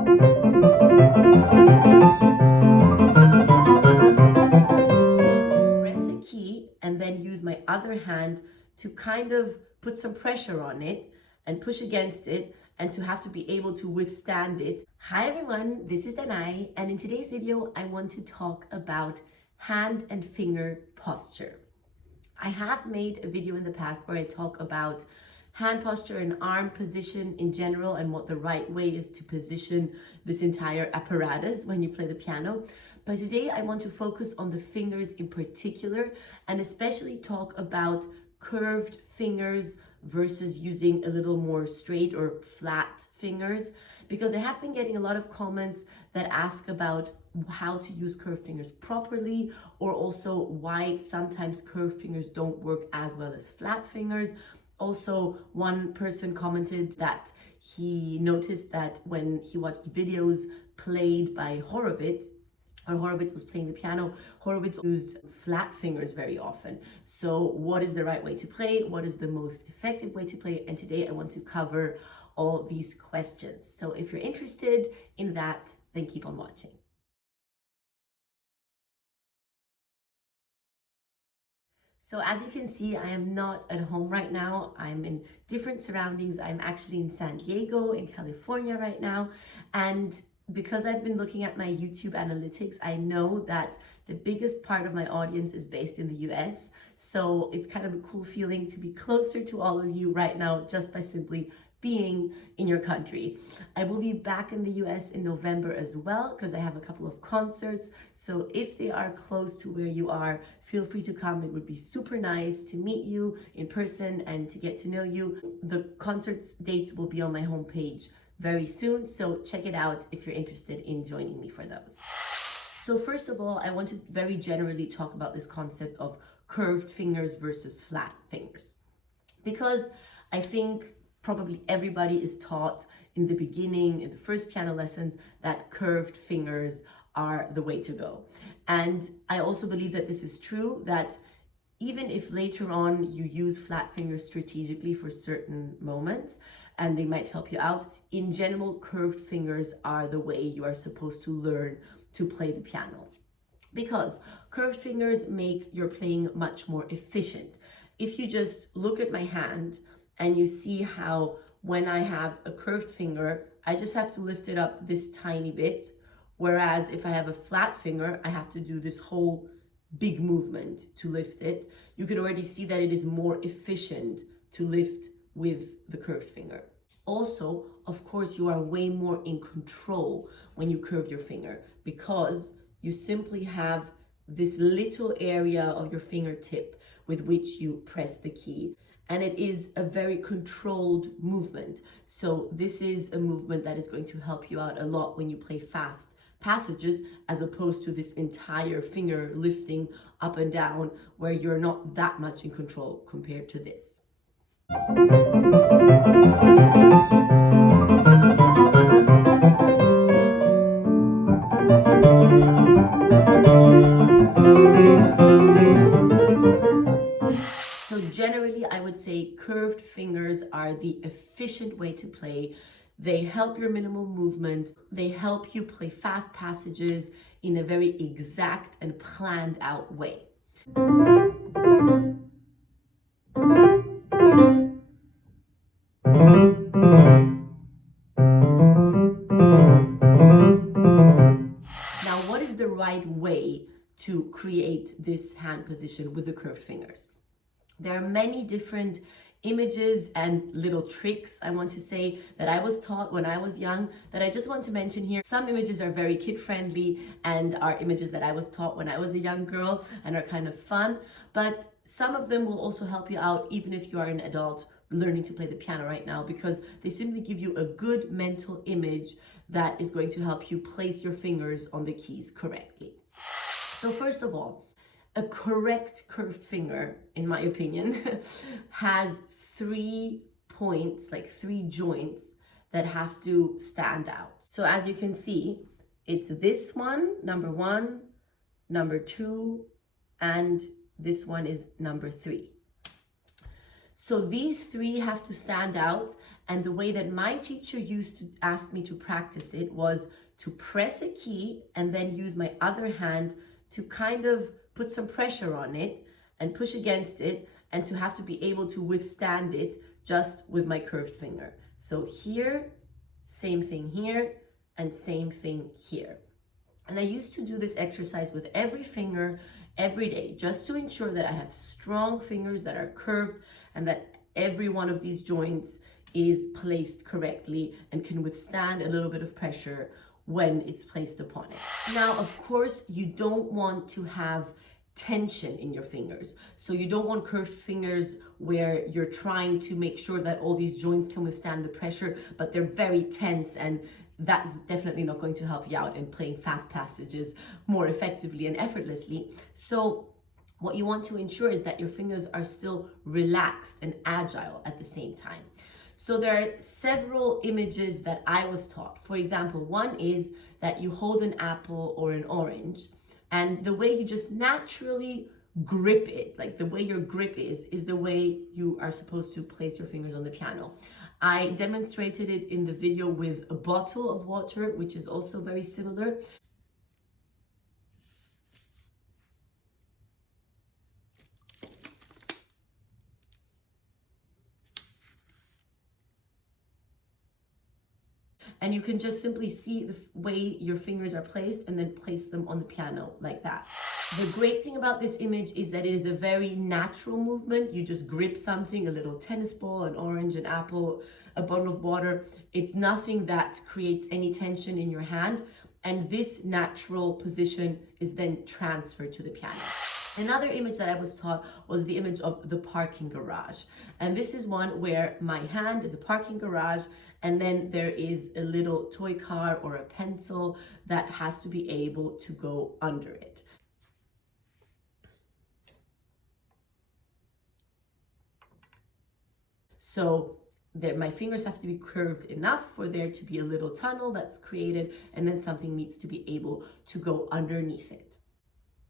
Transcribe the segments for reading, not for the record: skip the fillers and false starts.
Press a key and then use my other hand to kind of put some pressure on it and push against it, and to have to be able to withstand it. Hi everyone, this is Danai, and in today's video I want to talk about hand and finger posture. I have made a video in the past where I talk about hand posture and arm position in general and what the right way is to position this entire apparatus when you play the piano. But today I want to focus on the fingers in particular, and especially talk about curved fingers versus using a little more straight or flat fingers, because I have been getting a lot of comments that ask about how to use curved fingers properly, or also why sometimes curved fingers don't work as well as flat fingers. Also, one person commented that he noticed that when he watched videos played by Horowitz, or Horowitz was playing the piano, Horowitz used flat fingers very often. So what is the right way to play? What is the most effective way to play? And today I want to cover all these questions. So if you're interested in that, then keep on watching. So as you can see, I am not at home right now. I'm in different surroundings. I'm actually in San Diego in California right now. And because I've been looking at my YouTube analytics, I know that the biggest part of my audience is based in the US. So it's kind of a cool feeling to be closer to all of you right now, just by simply being in your country. I will be back in the US in November as well, because I have a couple of concerts. So if they are close to where you are, feel free to come. It would be super nice to meet you in person and to get to know you. The concerts dates will be on my homepage very soon, so check it out if you're interested in joining me for those. So first of all, I want to very generally talk about this concept of curved fingers versus flat fingers, because I think probably everybody is taught in the beginning, in the first piano lessons, that curved fingers are the way to go. And I also believe that this is true, that even if later on you use flat fingers strategically for certain moments, and they might help you out, in general, curved fingers are the way you are supposed to learn to play the piano, because curved fingers make your playing much more efficient. If you just look at my hand and you see how when I have a curved finger, I just have to lift it up this tiny bit, whereas if I have a flat finger, I have to do this whole big movement to lift it. You can already see that it is more efficient to lift with the curved finger. Also, of course, you are way more in control when you curve your finger, because you simply have this little area of your fingertip with which you press the key. And it is a very controlled movement. So this is a movement that is going to help you out a lot when you play fast passages, as opposed to this entire finger lifting up and down where you're not that much in control compared to this. So generally, I would say curved fingers are the efficient way to play. They help your minimal movement. They help you play fast passages in a very exact and planned out way. Now, what is the right way to create this hand position with the curved fingers? There are many different images and little tricks, I want to say, that I was taught when I was young, that I just want to mention here. Some images are very kid-friendly and are images that I was taught when I was a young girl and are kind of fun, but some of them will also help you out even if you are an adult learning to play the piano right now, because they simply give you a good mental image that is going to help you place your fingers on the keys correctly. So first of all, a correct curved finger, in my opinion, has 3 points, like 3 joints that have to stand out. So as you can see, it's this one, number 1, number 2, and this one is number 3. So these 3 have to stand out, And the way that my teacher used to ask me to practice it was to press a key and then use my other hand to kind of put some pressure on it and push against it, and to have to be able to withstand it just with my curved finger. So here, same thing here, and same thing here. And I used to do this exercise with every finger every day, just to ensure that I have strong fingers that are curved and that every one of these joints is placed correctly and can withstand a little bit of pressure when it's placed upon it. Now, of course, you don't want to have tension in your fingers. So you don't want curved fingers where you're trying to make sure that all these joints can withstand the pressure, but they're very tense, and that's definitely not going to help you out in playing fast passages more effectively and effortlessly. So what you want to ensure is that your fingers are still relaxed and agile at the same time. So there are several images that I was taught. For example, one is that you hold an apple or an orange, and the way you just naturally grip it, like the way your grip is the way you are supposed to place your fingers on the piano. I demonstrated it in the video with a bottle of water, which is also very similar. And you can just simply see the way your fingers are placed and then place them on the piano like that. The great thing about this image is that it is a very natural movement. You just grip something, a little tennis ball, an orange, an apple, a bottle of water. It's nothing that creates any tension in your hand. And this natural position is then transferred to the piano. Another image that I was taught was the image of the parking garage. And this is one where my hand is a parking garage, and then there is a little toy car or a pencil that has to be able to go under it. So my fingers have to be curved enough for there to be a little tunnel that's created, and then something needs to be able to go underneath it.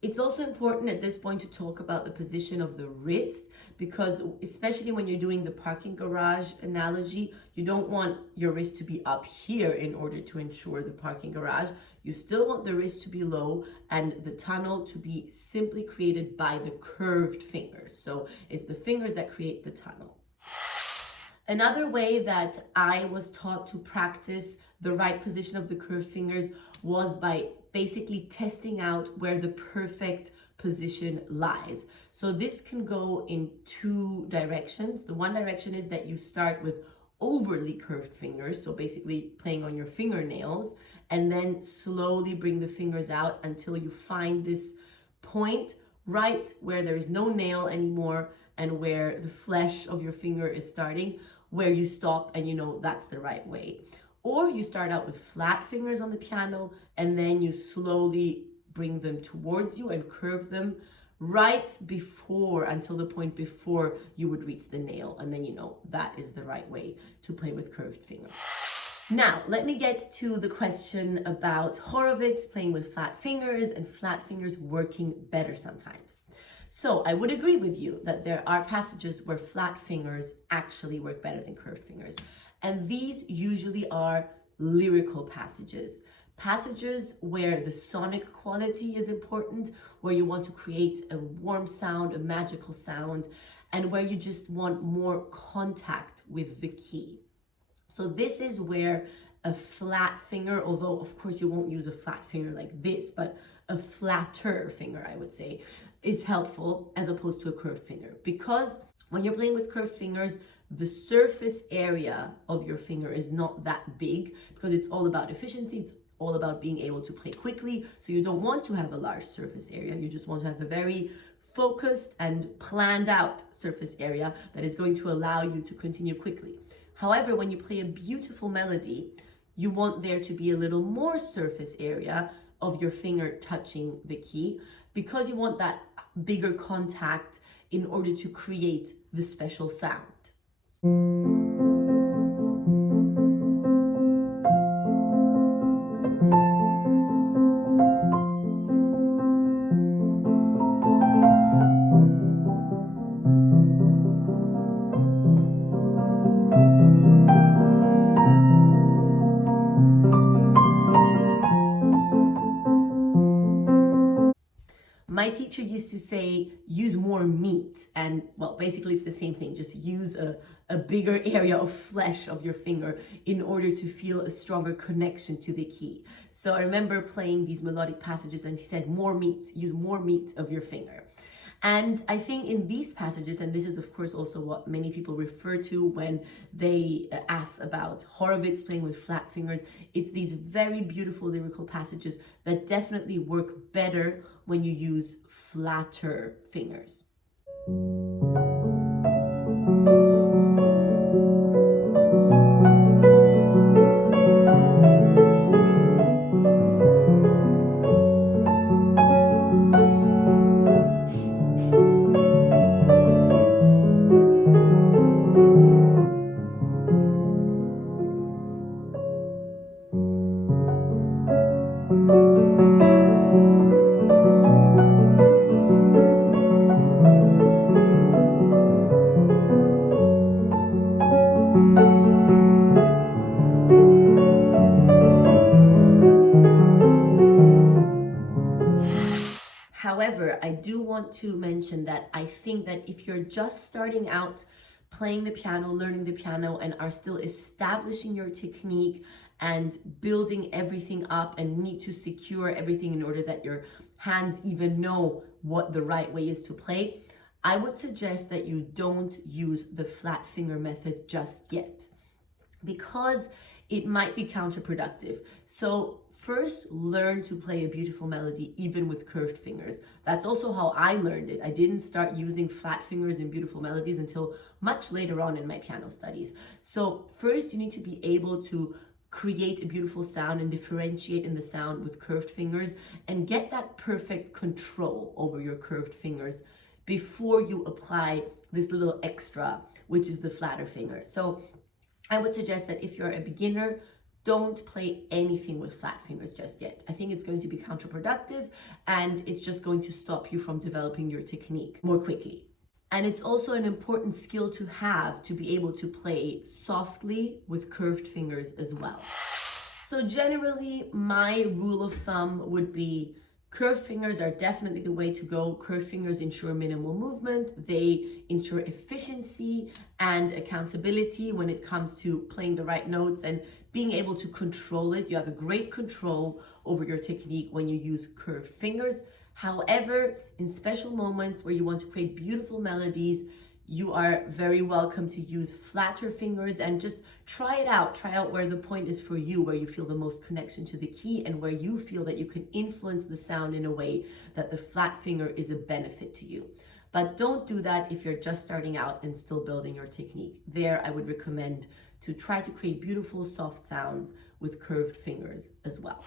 It's also important at this point to talk about the position of the wrist, because especially when you're doing the parking garage analogy, you don't want your wrist to be up here in order to ensure the parking garage. You still want the wrist to be low and the tunnel to be simply created by the curved fingers. So it's the fingers that create the tunnel. Another way that I was taught to practice the right position of the curved fingers was by basically testing out where the perfect position lies. So this can go in two directions. The one direction is that you start with overly curved fingers, so basically playing on your fingernails, and then slowly bring the fingers out until you find this point right where there is no nail anymore and where the flesh of your finger is starting, where you stop and you know that's the right way. Or you start out with flat fingers on the piano and then you slowly bring them towards you and curve them right before, until the point before you would reach the nail, and then you know that is the right way to play with curved fingers. Now, let me get to the question about Horowitz playing with flat fingers and flat fingers working better sometimes. So I would agree with you that there are passages where flat fingers actually work better than curved fingers. And these usually are lyrical passages. Passages where the sonic quality is important, where you want to create a warm sound, a magical sound, and where you just want more contact with the key. So this is where a flat finger, although of course you won't use a flat finger like this, but a flatter finger, I would say, is helpful as opposed to a curved finger. Because when you're playing with curved fingers, the surface area of your finger is not that big, because it's all about efficiency. It's all about being able to play quickly. So you don't want to have a large surface area. You just want to have a very focused and planned out surface area that is going to allow you to continue quickly. However, when you play a beautiful melody, you want there to be a little more surface area of your finger touching the key, because you want that bigger contact in order to create the special sound. My teacher used to say, use more meat. And well, basically it's the same thing. Just use a bigger area of flesh of your finger in order to feel a stronger connection to the key. So I remember playing these melodic passages and he said, more meat, use more meat of your finger. And I think in these passages, and this is of course also what many people refer to when they ask about Horowitz playing with flat fingers, it's these very beautiful lyrical passages that definitely work better when you use flatter fingers. However, I do want to mention that I think that if you're just starting out playing the piano, learning the piano, and are still establishing your technique and building everything up and need to secure everything in order that your hands even know what the right way is to play, I would suggest that you don't use the flat finger method just yet, because it might be counterproductive. So first, learn to play a beautiful melody even with curved fingers. That's also how I learned it. I didn't start using flat fingers in beautiful melodies until much later on in my piano studies. So first, you need to be able to create a beautiful sound and differentiate in the sound with curved fingers and get that perfect control over your curved fingers before you apply this little extra, which is the flatter finger. So I would suggest that if you're a beginner, don't play anything with flat fingers just yet. I think it's going to be counterproductive and it's just going to stop you from developing your technique more quickly. And it's also an important skill to have to be able to play softly with curved fingers as well. So generally, my rule of thumb would be curved fingers are definitely the way to go. Curved fingers ensure minimal movement. They ensure efficiency and accountability when it comes to playing the right notes and being able to control it. You have a great control over your technique when you use curved fingers. However, in special moments where you want to create beautiful melodies, you are very welcome to use flatter fingers and just try it out. Try out where the point is for you, where you feel the most connection to the key and where you feel that you can influence the sound in a way that the flat finger is a benefit to you. But don't do that if you're just starting out and still building your technique. There, I would recommend to try to create beautiful soft sounds with curved fingers as well.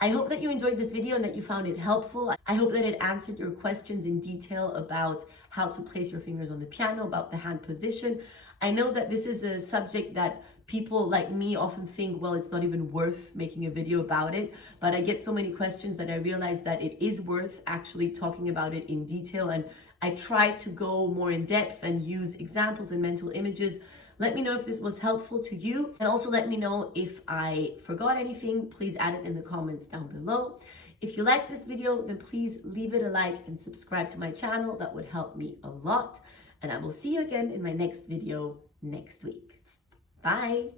I hope that you enjoyed this video and that you found it helpful. I hope that it answered your questions in detail about how to place your fingers on the piano, about the hand position. I know that this is a subject that people like me often think, well, it's not even worth making a video about it, but I get so many questions that I realize that it is worth actually talking about it in detail, and I try to go more in depth and use examples and mental images. Let me know if this was helpful to you, and also let me know if I forgot anything. Please add it in the comments down below. If you like this video, then please leave it a like and subscribe to my channel. That would help me a lot. And I will see you again in my next video next week. Bye.